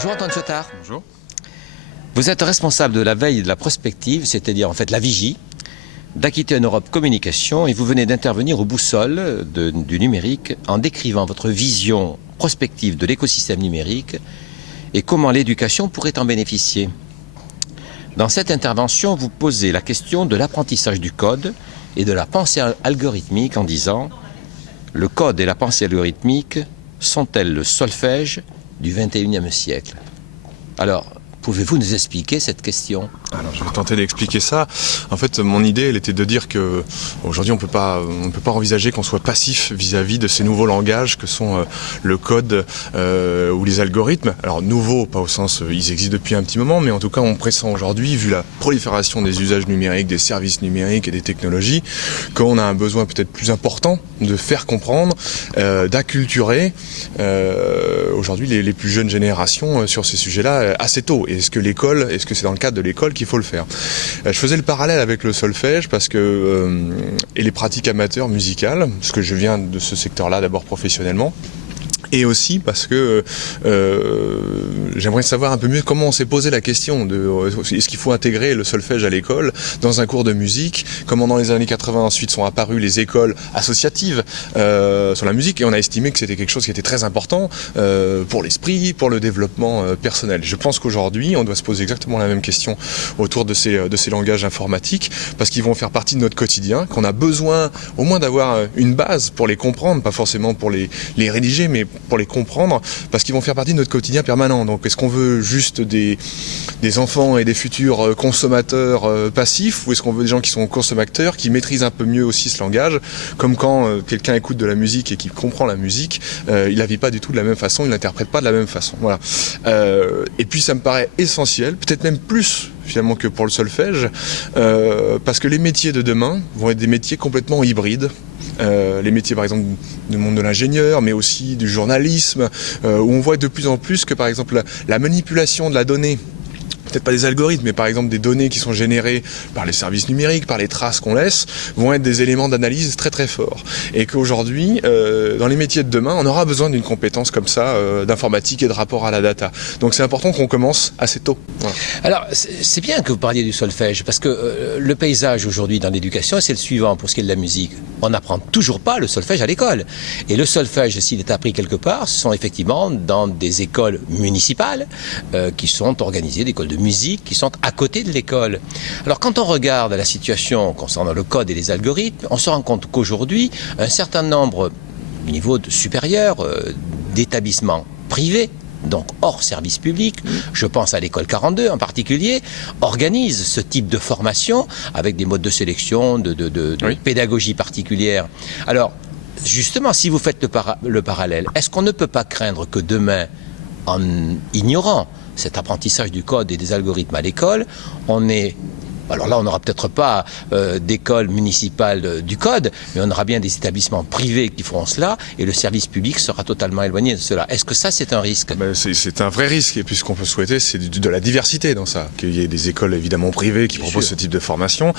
Bonjour Antoine Chotard. Bonjour. Vous êtes responsable de la veille et de la prospective, c'est-à-dire en fait la vigie, d'Aquitaine Europe Communication, et vous venez d'intervenir au boussole du numérique en décrivant votre vision prospective de l'écosystème numérique et comment l'éducation pourrait en bénéficier. Dans cette intervention, vous posez la question de l'apprentissage du code et de la pensée algorithmique en disant « Le code et la pensée algorithmique sont-elles le solfège du XXIe siècle ?» Alors, pouvez-vous nous expliquer cette question ? Alors, je vais tenter d'expliquer ça. En fait, mon idée, elle était de dire que aujourd'hui, on peut pas envisager qu'on soit passif vis-à-vis de ces nouveaux langages que sont le code ou les algorithmes. Alors, nouveaux, pas au sens ils existent depuis un petit moment, mais en tout cas, on pressent aujourd'hui, vu la prolifération des usages numériques, des services numériques et des technologies, qu'on a un besoin peut-être plus important de faire comprendre, d'acculturer aujourd'hui les plus jeunes générations sur ces sujets-là assez tôt. Est-ce que c'est dans le cadre de l'école qu'il faut le faire? Je faisais le parallèle avec le solfège parce que et les pratiques amateurs musicales, parce que je viens de ce secteur-là d'abord professionnellement. Et aussi parce que j'aimerais savoir un peu mieux comment on s'est posé la question de est-ce qu'il faut intégrer le solfège à l'école dans un cours de musique, comment dans les années 80 ensuite sont apparues les écoles associatives sur la musique, et on a estimé que c'était quelque chose qui était très important pour l'esprit, pour le développement personnel. Je pense qu'aujourd'hui on doit se poser exactement la même question autour de ces langages informatiques, parce qu'ils vont faire partie de notre quotidien, qu'on a besoin au moins d'avoir une base pour les comprendre, pas forcément pour les rédiger, mais pour les comprendre, parce qu'ils vont faire partie de notre quotidien permanent. Donc est-ce qu'on veut juste des enfants et des futurs consommateurs passifs, ou est-ce qu'on veut des gens qui sont consommateurs, qui maîtrisent un peu mieux aussi ce langage, comme quand quelqu'un écoute de la musique et qui comprend la musique, il la vit pas du tout de la même façon, il l'interprète pas de la même façon. Voilà. Et puis ça me paraît essentiel, peut-être même plus finalement que pour le solfège, parce que les métiers de demain vont être des métiers complètement hybrides. Les métiers par exemple du monde de l'ingénieur, mais aussi du journalisme, où on voit de plus en plus que par exemple la manipulation de la donnée, peut-être pas des algorithmes, mais par exemple des données qui sont générées par les services numériques, par les traces qu'on laisse, vont être des éléments d'analyse très très forts. Et qu'aujourd'hui, dans les métiers de demain, on aura besoin d'une compétence comme ça, d'informatique et de rapport à la data. Donc c'est important qu'on commence assez tôt. Voilà. Alors, c'est bien que vous parliez du solfège, parce que le paysage aujourd'hui dans l'éducation, c'est le suivant pour ce qui est de la musique. On n'apprend toujours pas le solfège à l'école. Et le solfège, s'il est appris quelque part, ce sont effectivement dans des écoles municipales qui sont organisées, des écoles de musique qui sont à côté de l'école. Alors quand on regarde la situation concernant le code et les algorithmes, on se rend compte qu'aujourd'hui, un certain nombre, au niveau supérieur, d'établissements privés, donc hors service public, je pense à l'école 42 en particulier, organise ce type de formation avec des modes de sélection, de pédagogie particulière. Alors, justement, si vous faites le parallèle, est-ce qu'on ne peut pas craindre que demain, en ignorant cet apprentissage du code et des algorithmes à l'école, alors là, on n'aura peut-être pas d'école municipale du code, mais on aura bien des établissements privés qui feront cela, et le service public sera totalement éloigné de cela. Est-ce que ça, c'est un risque ? C'est un vrai risque, et puis ce qu'on peut souhaiter, c'est de la diversité dans ça. Qu'il y ait des écoles évidemment privées qui proposent ce type de formation,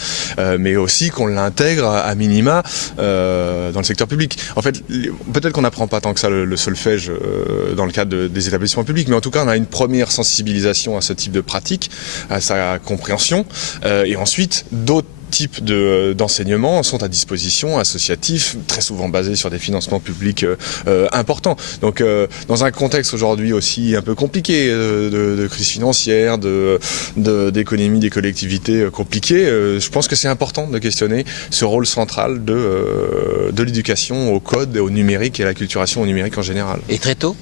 mais aussi qu'on l'intègre à minima dans le secteur public. En fait, peut-être qu'on n'apprend pas tant que ça le solfège dans le cadre des établissements publics, mais en tout cas, on a une première sensibilisation à ce type de pratique, à sa compréhension. Et ensuite, d'autres types d'enseignements sont à disposition, associatifs, très souvent basés sur des financements publics importants. Donc, dans un contexte aujourd'hui aussi un peu compliqué, de crise financière, d'économie des collectivités compliquées, je pense que c'est important de questionner ce rôle central de l'éducation au code, au numérique et à la culturation au numérique en général. Et très tôt ?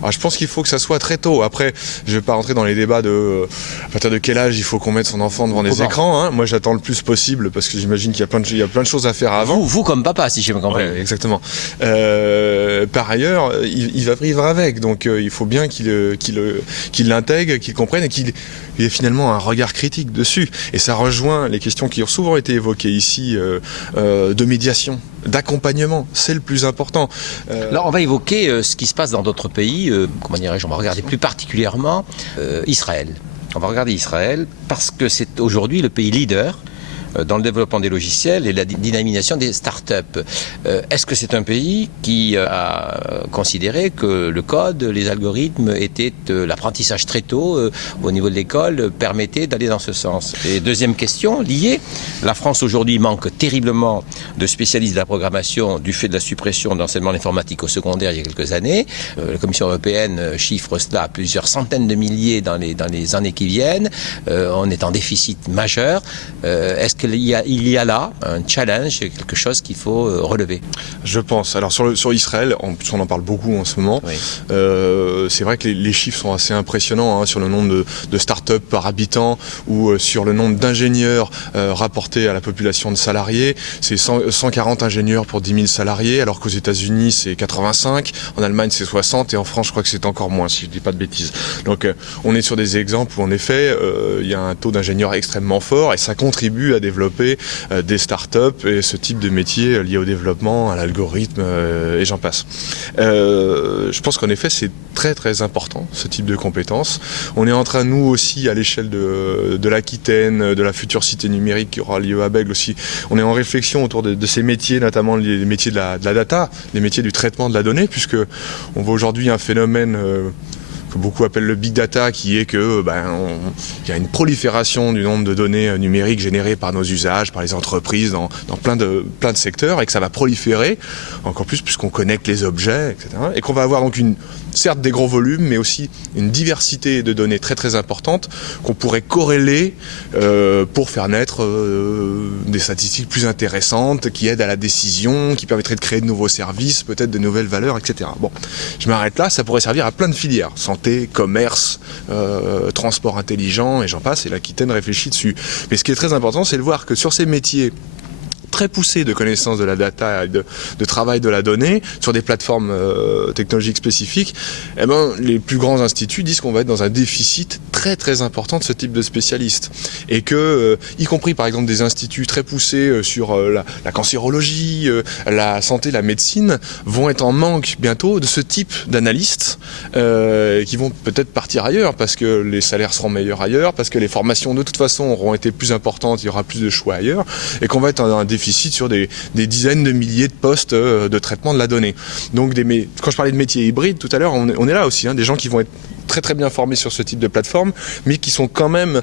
Alors, je pense qu'il faut que ça soit très tôt. Après, je ne vais pas rentrer dans les débats à partir de quel âge il faut qu'on mette son enfant devant des écrans. Hein. Moi, j'attends le plus possible parce que j'imagine qu'il y a plein de choses à faire avant. Vous comme papa, si j'ai bien compris. Ouais, exactement. Par ailleurs, il va vivre avec, donc il faut bien qu'il l'intègre, qu'il comprenne et qu'il ait finalement un regard critique dessus. Et ça rejoint les questions qui ont souvent été évoquées ici de médiation, d'accompagnement. C'est le plus important. Alors, on va évoquer ce qui se passe dans d'autres pays. Comment dirais-je, on va regarder plus particulièrement Israël. On va regarder Israël parce que c'est aujourd'hui le pays leader dans le développement des logiciels et la dynamisation des start-up. Est-ce que c'est un pays qui a considéré que le code, les algorithmes étaient l'apprentissage très tôt au niveau de l'école permettait d'aller dans ce sens? Et deuxième question liée, la France aujourd'hui manque terriblement de spécialistes de la programmation du fait de la suppression de l'enseignement de l'informatique au secondaire il y a quelques années. La Commission européenne chiffre cela à plusieurs centaines de milliers dans les années qui viennent. On est en déficit majeur. Est-ce qu'il y a là un challenge, quelque chose qu'il faut relever? Je pense. Alors sur Israël, on en parle beaucoup en ce moment. Oui. C'est vrai que les chiffres sont assez impressionnants sur le nombre de start-up par habitant ou sur le nombre d'ingénieurs rapportés à la population de salariés. C'est 140 ingénieurs pour 10 000 salariés, alors qu'aux États-Unis c'est 85, en Allemagne c'est 60 et en France je crois que c'est encore moins si je ne dis pas de bêtises. Donc on est sur des exemples où en effet il y a un taux d'ingénieurs extrêmement fort et ça contribue à développer des start-up et ce type de métiers liés au développement, à l'algorithme et j'en passe. Je pense qu'en effet c'est très très important ce type de compétences. On est en train nous aussi à l'échelle de l'Aquitaine, de la future cité numérique qui aura lieu à Bègles aussi, on est en réflexion autour de ces métiers, notamment les métiers de la data, les métiers du traitement de la donnée, puisque on voit aujourd'hui un phénomène que beaucoup appellent le big data, qui est que il y a une prolifération du nombre de données numériques générées par nos usages, par les entreprises dans plein de secteurs, et que ça va proliférer encore plus puisqu'on connecte les objets, etc. Et qu'on va avoir donc certes des gros volumes, mais aussi une diversité de données très très importante qu'on pourrait corréler pour faire naître des statistiques plus intéressantes qui aident à la décision, qui permettraient de créer de nouveaux services, peut-être de nouvelles valeurs, etc. Bon, je m'arrête là, ça pourrait servir à plein de filières, santé, commerce, transport intelligent, et j'en passe, et l'Aquitaine réfléchit dessus. Mais ce qui est très important, c'est de voir que sur ces métiers très poussé de connaissance de la data et de travail de la donnée sur des plateformes technologiques spécifiques, les plus grands instituts disent qu'on va être dans un déficit très très important de ce type de spécialistes. Et que, y compris par exemple des instituts très poussés sur la cancérologie, la santé, la médecine, vont être en manque bientôt de ce type d'analystes qui vont peut-être partir ailleurs parce que les salaires seront meilleurs ailleurs, parce que les formations de toute façon auront été plus importantes, il y aura plus de choix ailleurs, et qu'on va être dans un déficit sur des dizaines de milliers de postes de traitement de la donnée. Donc quand je parlais de métiers hybrides tout à l'heure, on est là aussi, des gens qui vont être très très bien formés sur ce type de plateforme, mais qui sont quand même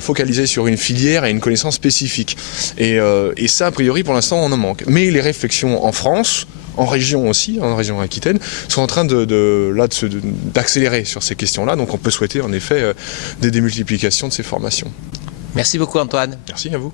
focalisés sur une filière et une connaissance spécifique. Et ça, a priori, pour l'instant, on en manque. Mais les réflexions en France, en région aussi, en région Aquitaine, sont en train d'accélérer sur ces questions-là. Donc on peut souhaiter en effet des démultiplications de ces formations. Merci beaucoup Antoine. Merci à vous.